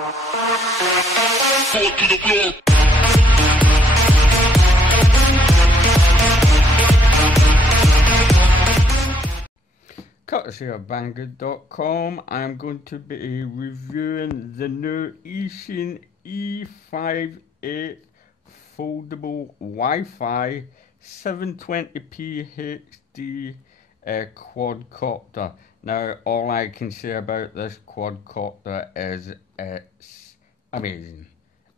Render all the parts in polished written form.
Courtesy of Banggood.com, I'm going to be reviewing the new Eachine E58 foldable Wi-Fi 720p HD quadcopter. Now, all I can say about this quadcopter is it's amazing.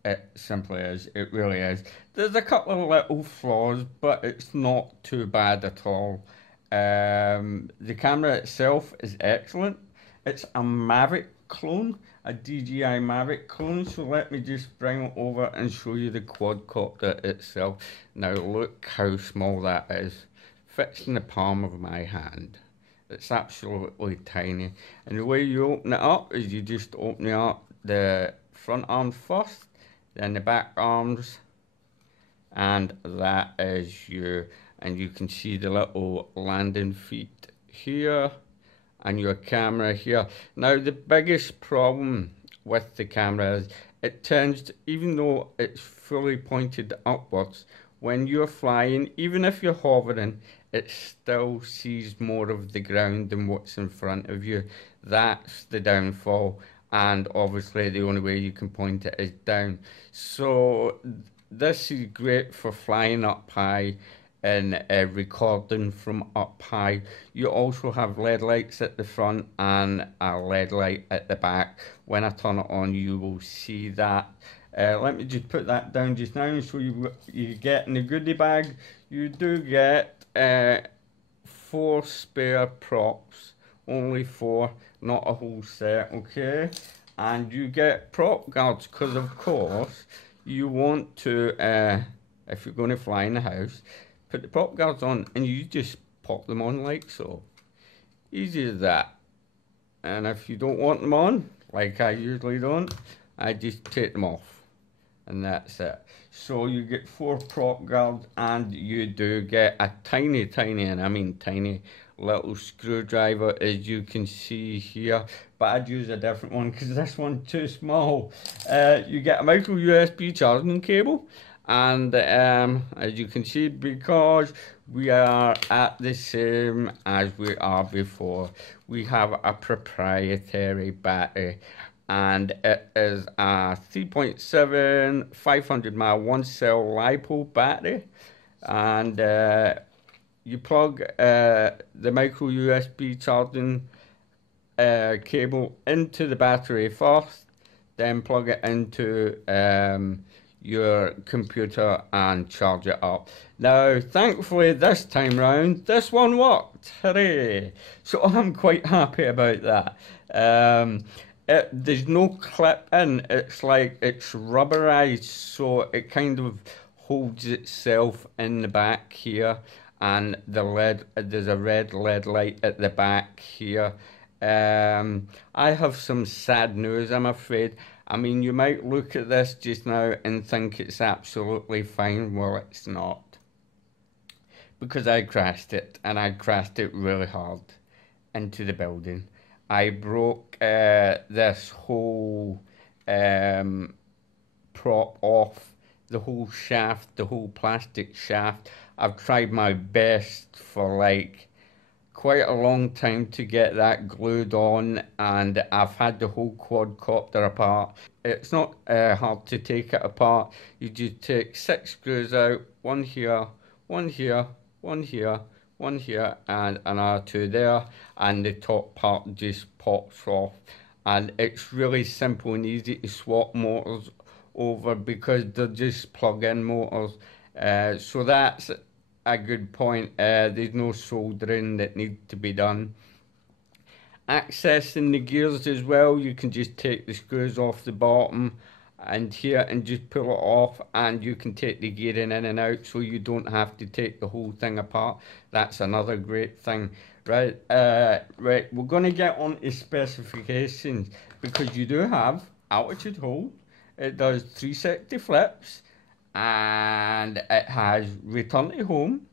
It simply is. It really is. There's a couple of little flaws, but it's not too bad at all. The camera itself is excellent. It's a Mavic clone, a DJI Mavic clone. So let me just bring it over and show you the quadcopter itself. Now look how small that is. Fits in the palm of my hand. It's absolutely tiny. And the way you open it up is you just open up the front arm first, then the back arms, and that is you. And you can see the little landing feet here and your camera here. Now the biggest problem with the camera is it tends to, even though it's fully pointed upwards, when you're flying, even if you're hovering, it still sees more of the ground than what's in front of you. That's the downfall, and obviously the only way you can point it is down. So this is great for flying up high and recording from up high. You also have LED lights at the front and a LED light at the back. When I turn it on, you will see that. Let me just put that down just now and show you what you get in the goodie bag. You do get 4 spare props, only 4, not a whole set, okay? And you get prop guards, because of course you want to, if you're going to fly in the house, put the prop guards on and you just pop them on like so. Easy as that. And if you don't want them on, like I usually don't, I just take them off. And that's it. So you get 4 prop guards and you do get a tiny, and I mean tiny, little screwdriver, as you can see here. But I'd use a different one because this one's too small. You get a micro USB charging cable. And as you can see, because we are at the same as we are before, we have a proprietary battery, and it is a 3.7 500 mAh 1-cell LiPo battery. And you plug the micro USB charging cable into the battery first, then plug it into your computer and charge it up. Now thankfully this time round this one worked. Hooray! So I'm quite happy about that. There's no clip in, it's like it's rubberized, so it kind of holds itself in the back here, and the LED, there's a red LED light at the back here. I have some sad news, I'm afraid. I mean, you might look at this just now and think it's absolutely fine. Well, it's not. Because I crashed it, and I crashed it really hard into the building. I broke this whole prop off, the whole shaft, the whole plastic shaft. I've tried my best for like quite a long time to get that glued on, and I've had the whole quadcopter apart. It's not hard to take it apart. You just take 6 screws out, one here, one here, one here, one here, and another 2 there, and the top part just pops off. And it's really simple and easy to swap motors over because they're just plug-in motors. So that's a good point. There's no soldering that needs to be done. Accessing the gears as well, you can just take the screws off the bottom and here and just pull it off, and you can take the gearing in and out, so you don't have to take the whole thing apart. That's another great thing. Right, right, we're going to get on to specifications, because you do have altitude hold, it does 360 flips, and it has return to home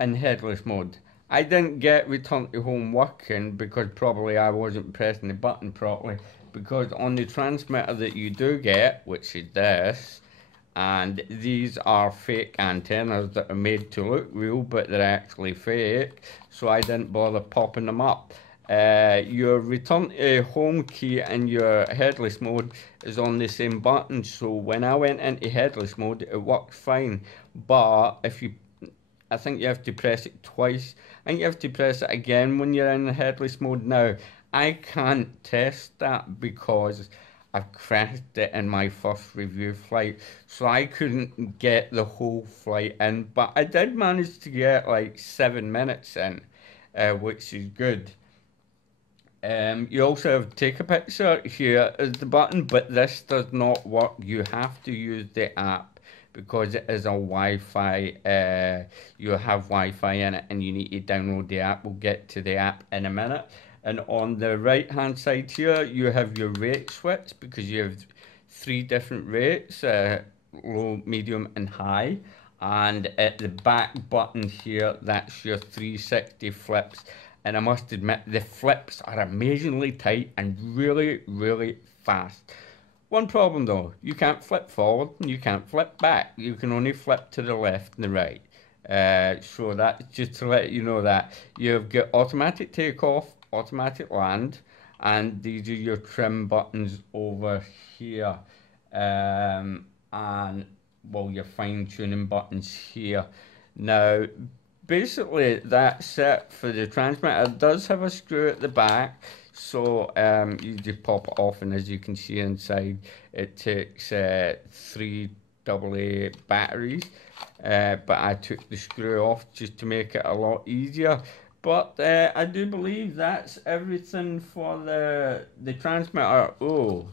and headless mode. I didn't get return to home working because probably I wasn't pressing the button properly. because on the transmitter that you do get, which is this, and these are fake antennas that are made to look real, but they're actually fake, so I didn't bother popping them up. Your return to home key and your headless mode is on the same button, so when I went into headless mode it worked fine, but I think you have to press it twice. I think you have to press it again when you're in the headless mode. Now, I can't test that because I've crashed it in my first review flight, so I couldn't get the whole flight in, but I did manage to get like 7 minutes in, which is good. You also have take a picture here is the button, but this does not work. You have to use the app because it is a Wi-Fi. You have Wi-Fi in it and you need to download the app. We'll get to the app in a minute. And on the right hand side here, you have your rate switch because you have 3 different rates, low, medium and high. And at the back button here, that's your 360 flips. And I must admit, the flips are amazingly tight and really, really fast. One problem though, you can't flip forward and you can't flip back. You can only flip to the left and the right. So that's just to let you know that. You've got automatic takeoff, automatic land, and these are your trim buttons over here. And, well, your fine tuning buttons here. Now, basically that's it for the transmitter. It does have a screw at the back, so you just pop it off, and as you can see inside it takes 3 AA batteries, but I took the screw off just to make it a lot easier. But I do believe that's everything for the transmitter. Oh,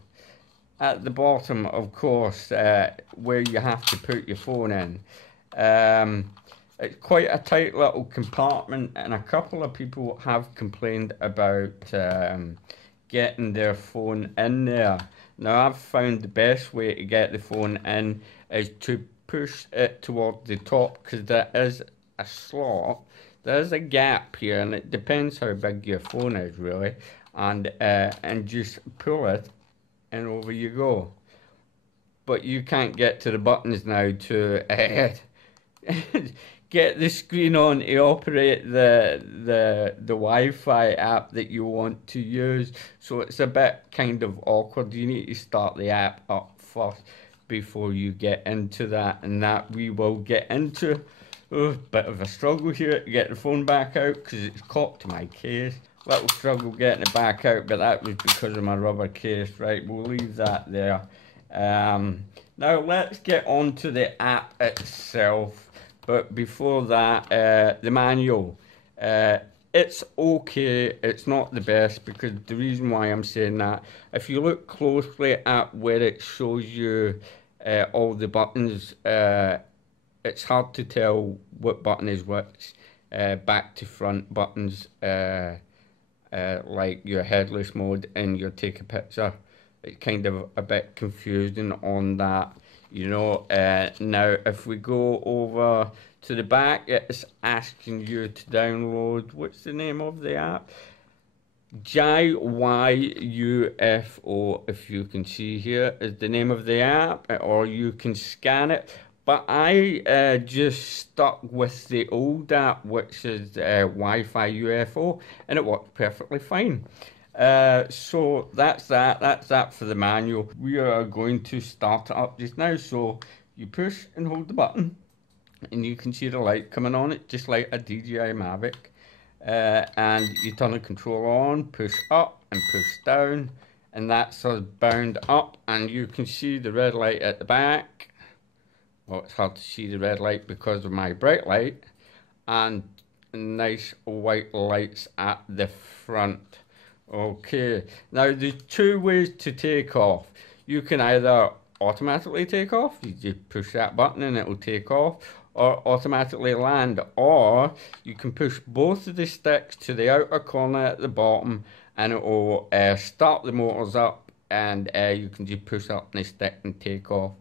at the bottom, of course, where you have to put your phone in. It's quite a tight little compartment, and a couple of people have complained about getting their phone in there. Now, I've found the best way to get the phone in is to push it toward the top, because there is a slot, there's a gap here, and it depends how big your phone is really, and just pull it, and over you go. But you can't get to the buttons now to get the screen on to operate the Wi-Fi app that you want to use, so it's a bit kind of awkward. You need to start the app up first before you get into that, and that we will get into. Oh, bit of a struggle here to get the phone back out because it's caught to my case. Little struggle getting it back out, but that was because of my rubber case. Right, we'll leave that there. Now let's get on to the app itself. But before that, the manual. It's okay, it's not the best, because the reason why I'm saying that, if you look closely at where it shows you all the buttons, it's hard to tell what button is which. Back to front buttons, like your headless mode and your take a picture. It's kind of a bit confusing on that. You know, now if we go over to the back, it's asking you to download, what's the name of the app? GYUFO, if you can see here, is the name of the app, or you can scan it. But I just stuck with the old app, which is Wi-Fi UFO, and it works perfectly fine. So that's that for the manual. We are going to start it up just now. So you push and hold the button, and you can see the light coming on it, just like a DJI Mavic. And you turn the controller on, push up and push down, and that's us bound up, and you can see the red light at the back. Well, it's hard to see the red light because of my bright light, and nice white lights at the front. Okay, now there's 2 ways to take off. You can either automatically take off, you just push that button and it will take off, or automatically land, or you can push both of the sticks to the outer corner at the bottom and it will start the motors up, and you can just push up the stick and take off.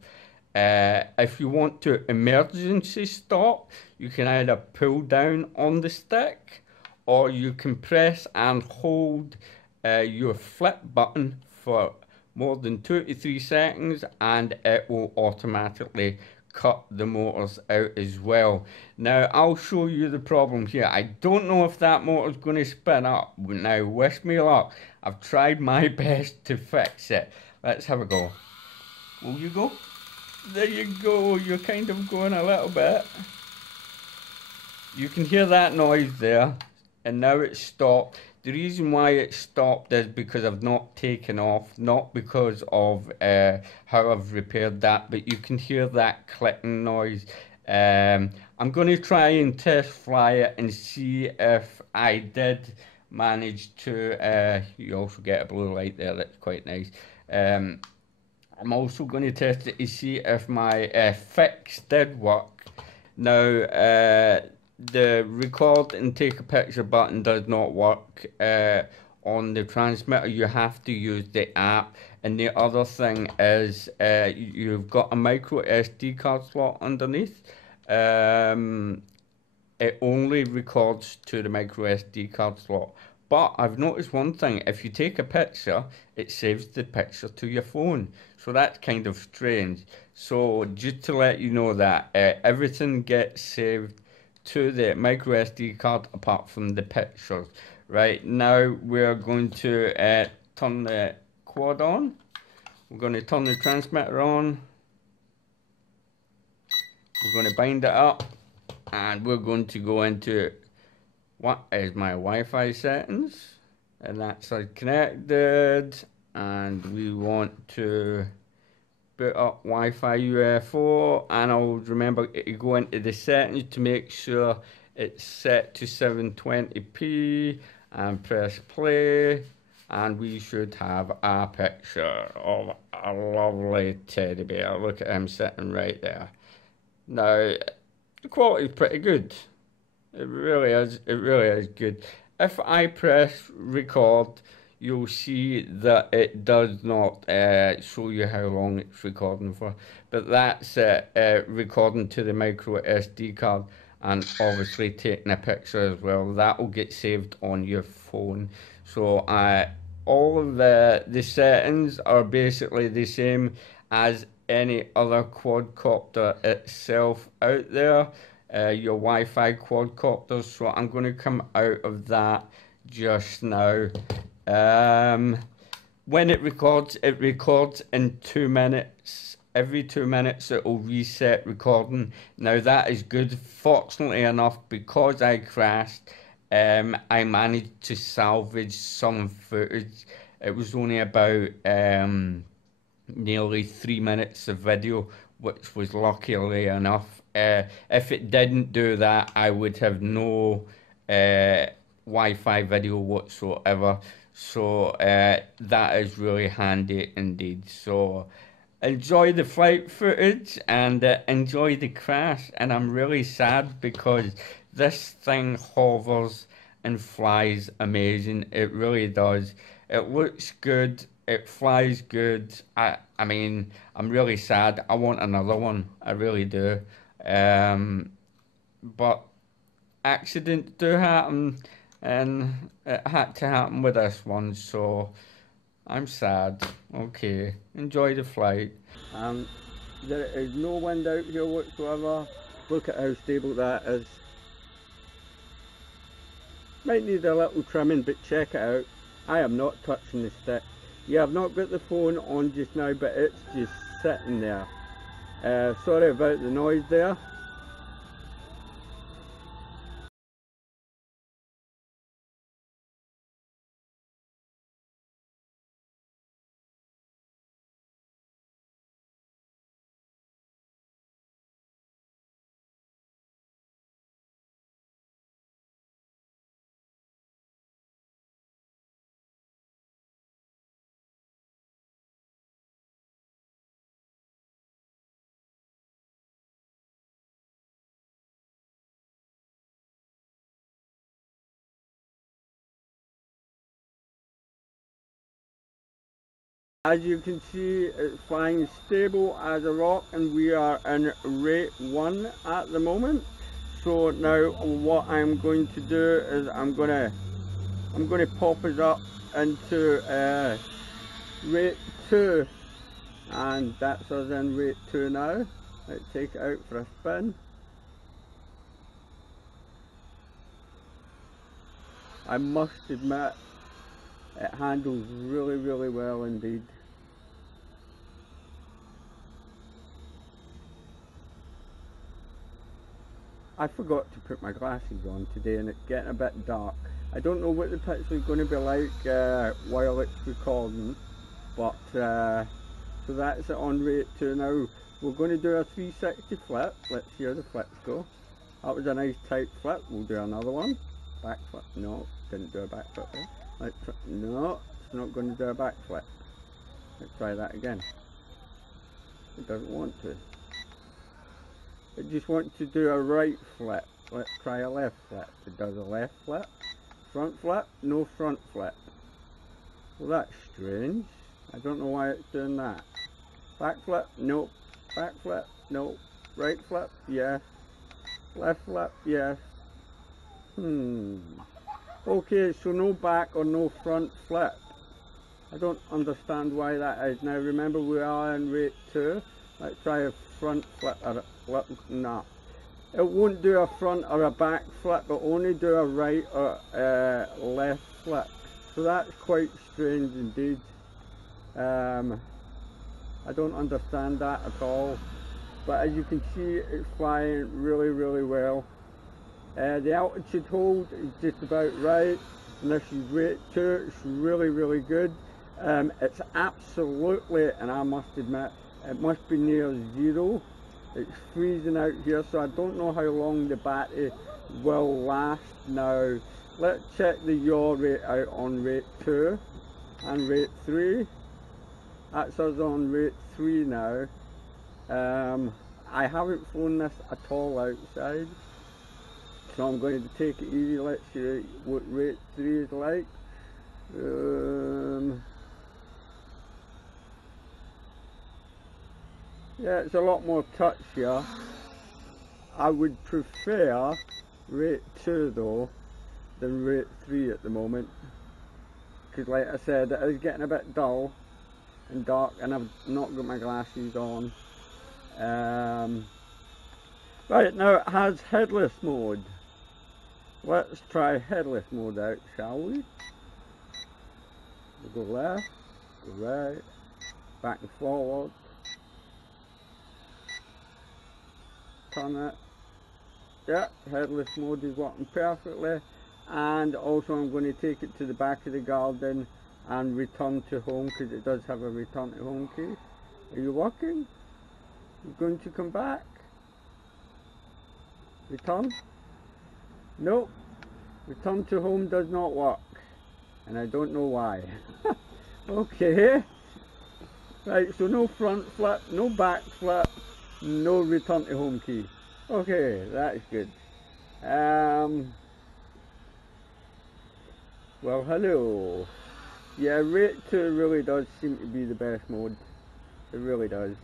If you want to emergency stop, you can either pull down on the stick, or you can press and hold your flip button for more than 2 to 3 seconds, and it will automatically cut the motors out as well. Now I'll show you the problem here. I don't know if that motor's going to spin up. Now wish me luck. I've tried my best to fix it. Let's have a go. Will you go? There you go. You're kind of going a little bit. You can hear that noise there, and now it's stopped. The reason why it stopped is because I've not taken off, not because of how I've repaired that, but you can hear that clicking noise. I'm going to try and test fly it and see if I did manage to, you also get a blue light there, that's quite nice. I'm also going to test it to see if my fix did work. Now, the record and take a picture button does not work on the transmitter. You have to use the app. And the other thing is you've got a micro SD card slot underneath. It only records to the micro SD card slot. But I've noticed one thing: if you take a picture, it saves the picture to your phone. So that's kind of strange. So just to let you know that everything gets saved to the micro SD card apart from the pictures. Right, now we're going to turn the quad on. We're going to turn the transmitter on. We're going to bind it up, and we're going to go into what is my Wi-Fi settings, and that's connected, and we want to boot up Wi-Fi UFO, and I'll remember to go into the settings to make sure it's set to 720p and press play, and we should have a picture of a lovely teddy bear. Look at him sitting right there. Now the quality is pretty good. It really is good. If I press record, you'll see that it does not show you how long it's recording for, but that's recording to the micro SD card, and obviously taking a picture as well. That will get saved on your phone. So all of the settings are basically the same as any other quadcopter itself out there. Your Wi-Fi quadcopters. So I'm going to come out of that just now. When it records in 2 minutes. Every 2 minutes it will reset recording. Now that is good. Fortunately enough, because I crashed, I managed to salvage some footage. It was only about nearly 3 minutes of video, which was luckily enough. If it didn't do that, I would have no Wi-Fi video whatsoever. So that is really handy indeed. So enjoy the flight footage and enjoy the crash. And I'm really sad because this thing hovers and flies amazing. It really does. It looks good. It flies good. I mean, I'm really sad. I want another one. I really do. But accidents do happen, and it had to happen with this one, so I'm sad. Okay, enjoy the flight. There is no wind out here whatsoever. Look at how stable that is. Might need a little trimming, but check it out. I am not touching the stick. Yeah, I've not got the phone on just now, but it's just sitting there. Sorry about the noise there. As you can see, it's flying stable as a rock, and we are in rate 1 at the moment. So now what I'm going to do is I'm going to pop us up into rate 2, and that's us in rate 2 now. Let's take it out for a spin. I must admit, it handles really, really well indeed. I forgot to put my glasses on today and it's getting a bit dark. I don't know what the picture is going to be like while it's recording, but so that's it on rate 2 now. We're going to do a 360 flip. Let's see how the flips go. That was a nice tight flip. We'll do another one. Back flip. No, didn't do a back flip there. No, it's not going to do a back flip. Let's try that again. It doesn't want to. It just wants to do a right flip. Let's try a left flip. It does a left flip. Front flip, no front flip. Well, that's strange. I don't know why it's doing that. Back flip, nope. Back flip, nope. Right flip, yes. Left flip, yes. Okay, so no back or no front flip. I don't understand why that is. Now remember, we are in rate 2. Let's try a front flip or a flip. Nah. It won't do a front or a back flip, but only do a right or left flip. So that's quite strange indeed. I don't understand that at all. But as you can see, it's flying really, really well. The altitude hold is just about right, and this is rate 2. It's really, really good. It's absolutely, and I must admit, it must be near 0. It's freezing out here, so I don't know how long the battery will last. Now let's check the yaw rate out on rate 2 and rate 3. That's us on rate 3 now. I haven't flown this at all outside, so I'm going to take it easy. Let's see what rate 3 is like. Yeah, it's a lot more touch here. I would prefer rate 2 though than rate 3 at the moment, because like I said, it is getting a bit dull and dark and I've not got my glasses on. Right, now it has headless mode. Let's try headless mode out, shall we? We'll go left, go right, back and forward. Turn it. Yeah, headless mode is working perfectly. And also I'm going to take it to the back of the garden and return to home, because it does have a return to home key. Are you working? You're going to come back? Return? Nope. Return to home does not work. And I don't know why. Okay. Right, so no front flip, no back flip, no return to home key. Okay, that's good. Well, hello. Yeah, rate 2 really does seem to be the best mode. It really does.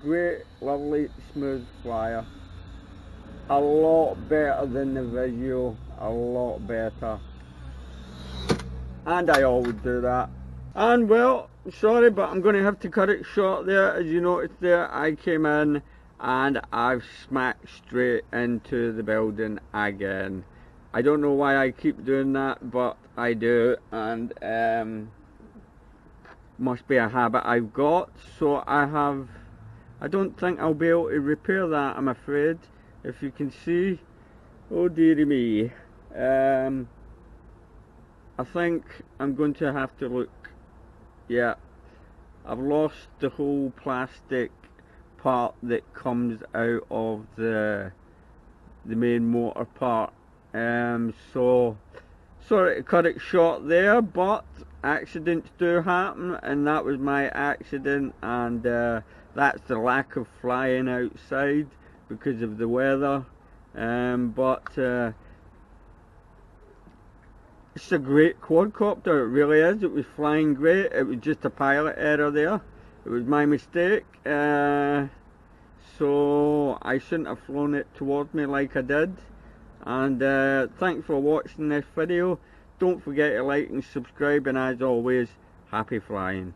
Great, lovely, smooth flyer. A lot better than the visual. A lot better. And I always do that. And well, sorry, but I'm going to have to cut it short there. As you noticed there, I came in and I've smacked straight into the building again. I don't know why I keep doing that, but I do, and must be a habit I've got. So I don't think I'll be able to repair that, I'm afraid. If you can see, oh dearie me. I think I'm going to have to look. Yeah, I've lost the whole plastic part that comes out of the main motor part. So sorry to cut it short there, but accidents do happen, and that was my accident, and that's the lack of flying outside because of the weather. But it's a great quadcopter, it really is. It was flying great. It was just a pilot error there. It was my mistake. So I shouldn't have flown it towards me like I did. And thanks for watching this video. Don't forget to like and subscribe, and as always, happy flying.